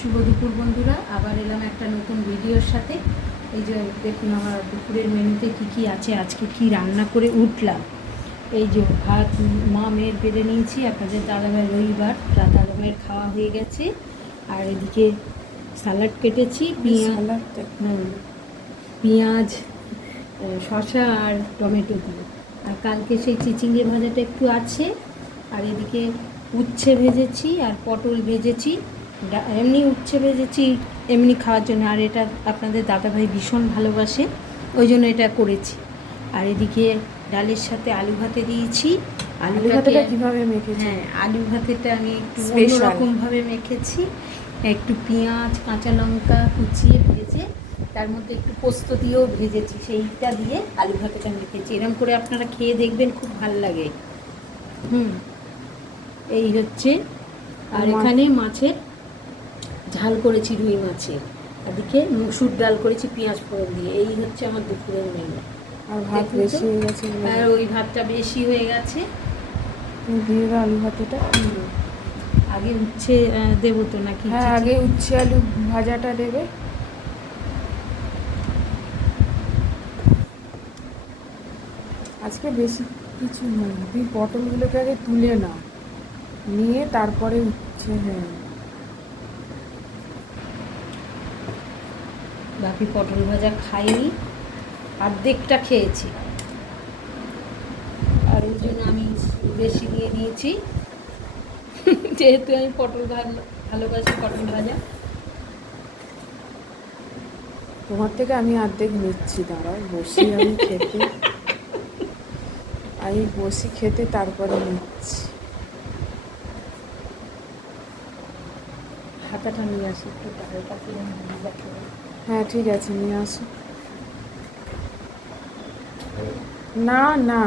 শুভ দুপুর বন্ধুরা, আবার এলাম একটা নতুন ভিডিওর সাথে। এই যে দেখুন আমার দুপুরের মেনুতে কি কি আছে, আজকে কি রান্না করে উঠলাম। এই যে ভাত মা মেয়ের বেড়ে নিয়েছি, আপনাদের দাদাভাই রবিবার দাদাভাইয়ের খাওয়া হয়ে গেছে। আর এদিকে স্যালাড কেটেছি, পেঁয়াজ শসা আর টমেটো দিয়ে। আর কালকে সেই চিচিঙ্গে ভাজাটা একটু আছে। আর এদিকে উচ্ছে ভেজেছি আর পটল ভেজেছি। এমনি উচ্ছে ভেজেছি এমনি খাওয়ার জন্য, আর এটা আপনাদের দাদাভাই ভীষণ ভালোবাসে, ওই জন্য এটা করেছি। আর এদিকে ডালের সাথে আলু ভাতে দিয়েছি। আলু ভাতেটা কীভাবে মেখেছি? হ্যাঁ, আলু ভাতেটা আমি একটু অন্যরকমভাবে মেখেছি। একটু পেঁয়াজ কাঁচা লঙ্কা কুচিয়ে ভেজে তার মধ্যে একটু পোস্ত দিয়েও ভেজেছি, সেইটা দিয়ে আলু ভাতেটা মেখেছি। এরকম করে আপনারা খেয়ে দেখবেন, খুব ভালো লাগে। এই হচ্ছে। আর এখানে মাছের ঝাল করেছি, রুই মাছের। এদিকে মুসুর ডাল করেছি পেঁয়াজ ফোড়ন দিয়ে। এই হচ্ছে আমার দুপুরের মেনু। আর ভাত বেশি হয়ে গেছে। আর ওই ভাতটা বেশি হয়ে গেছে, দিয়ে দাও আলু ভাতেটা। আগে উচ্ছে দেবো তো নাকি? হ্যাঁ, আগে উচ্ছে আলু ভাজাটা দেবে। আজকে বেশি কিছু নয়, তুমি পটলগুলোকে আগে তুলে নাও, নিয়ে তারপরে উচ্ছে। হ্যাঁ, বাকি পটল ভাজা খাইনি, অর্ধেকটা খেয়েছি। আর ওই জন্য আমি বেশি নিয়ে নিয়েছি, যেহেতু আমি পটল ভালোবাসি পটল ভাজা। তোমার থেকে আমি অর্ধেক নিচ্ছি, দাঁড়াও বসি আমি খেতে। আমি বসি খেতে, তারপরে নিচ্ছি। হাতাটা নিয়ে আসি একটু, ডালটা কিরম দেখো। হ্যাঁ ঠিক আছে, নিয়ে আসো। না না,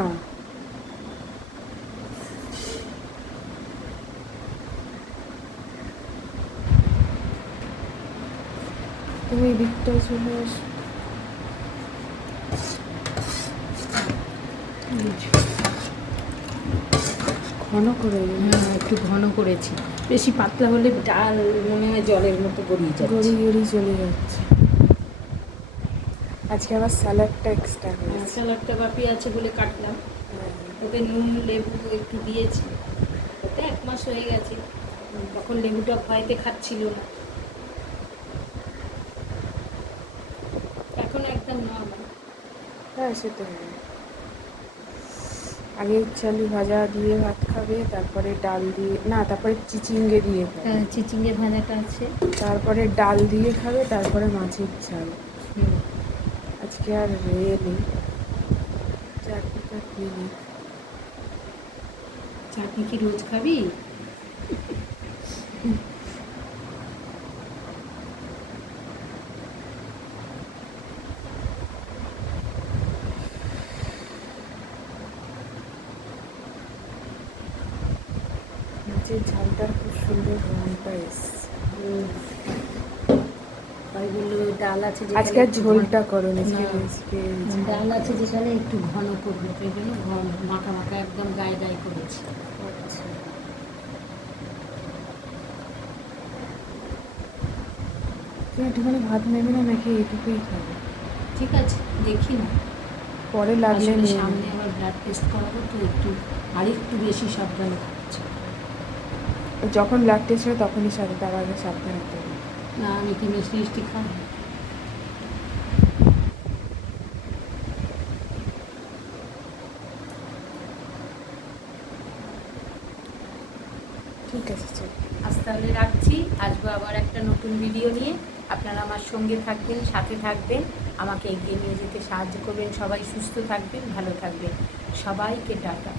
তুমি দিকটায় চলে আসো। ঘন করে? হ্যাঁ, একটু ঘন করেছি। বেশি পাতলা হলে ডাল মনে হয় জলের মতো গড়িয়ে যাচ্ছে, গড়িয়ে চলে যাচ্ছে। আজকে আবার স্যালাডটা এক্সট্রা হয়েছে। স্যালাডটা বাকি আছে বলে কাটলাম। ওতে নুন লেবু একটু দিয়েছি। ওতে 1 মাস হয়ে গেছে, তখন লেবুটা ভয়তে খাচ্ছিল না, এখন একদম নর্মাল। হ্যাঁ, সেটা আগে উচ্ছে আলু ভাজা দিয়ে ভাত খাবে, তারপরে ডাল দিয়ে, না তারপরে চিচিঙ্গে দিয়ে খাবে। হ্যাঁ, চিচিঙ্গে ভাজাটা আছে, তারপরে ডাল দিয়ে খাবে, তারপরে মাছের ঝাল। আজকে আর নেই চাটনিটা, খেয়ে চাটনি কি রোজ খাবি? মাছের ঝালটার খুব সুন্দর রঙটা এসছে। ডাল আছে আজকে ঝোলটা করো, ডাল আছে যেখানে একটু ঘন করবো, সেই জন্য ঘন মাখা মাখা একদম গায়ে গায়ে করেছি। আচ্ছা, তুমি একটুখানি ভাত নেবে না, নাকি এইটুকুই খাবে? ঠিক আছে, দেখি না, পরে লাগলে সামনে আবার ব্লাড টেস্ট করাবো তো, আরেকটু বেশি সাবধানে খাচ্ছি। যখন ব্লাড টেস্ট হয় তখনই সাথে, তার আগে সাবধানে হতে হবে। না, আমি কি মিষ্টি মিষ্টি খাই? ঠিক আছে, চল আজ তাহলে রাখছি, আসবো আবার একটা নতুন ভিডিও নিয়ে। আপনারা আমার সঙ্গে থাকবেন, সাথে থাকবেন, আমাকে এগিয়ে নিয়ে যেতে সাহায্য করবেন। সবাই সুস্থ থাকবেন, ভালো থাকবেন, সবাইকে টাটা।